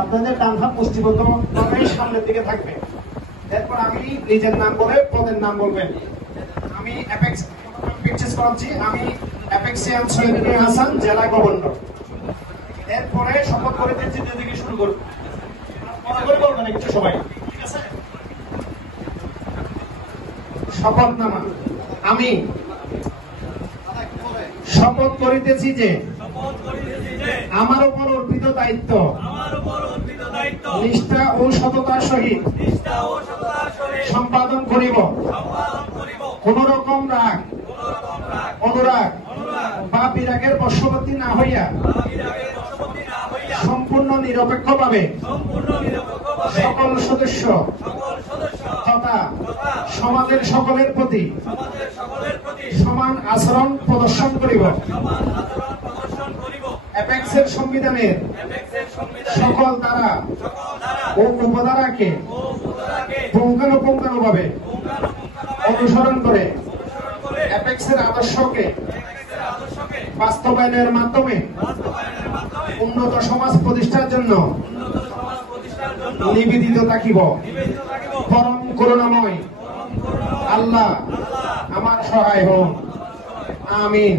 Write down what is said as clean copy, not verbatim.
আপনাদের ডান হাত মুষ্টিবদ্ধভাবে সামনের দিকে থাকবে। এরপর আমি নিজের নাম বলে পদের নাম বলবেন। আমি অ্যাপেক্স পিকচার্স করাচ্ছি। আমি অ্যাপেক্সিয়ান সৈয়দ হাসান, জেলা গভর্নর। এরপরে শপথ করে দিচ্ছি, দিকে শুরু করব। মনে করে বলবেন একটু সবাই, ঠিক আছে? শপথনামা। আমি শপথ করিতেছি যে আমার উপর অর্পিত দায়িত্ব নিষ্ঠা ও সততার সহিত সম্পাদন করিব। কোন রকম রাগ, অনুরাগ বা বিরাগের বশবর্তী না হইয়া সম্পূর্ণ নিরপেক্ষভাবে সকল সদস্য তথা সমাজের সকলের প্রতি সমান আচরণ প্রদর্শন করিব। অ্যাপেক্সের সংবিধানের সকল ধারা ও উপধারাকে পুঙ্খানুপুঙ্খানুভাবে অনুসরণ করে অ্যাপেক্সের আদর্শকে বাস্তবায়নের মাধ্যমে উন্নত সমাজ প্রতিষ্ঠার জন্য নিবেদিত থাকিব। পরম করুণাময় আল্লাহ আমার সহায় হোক। আমিন।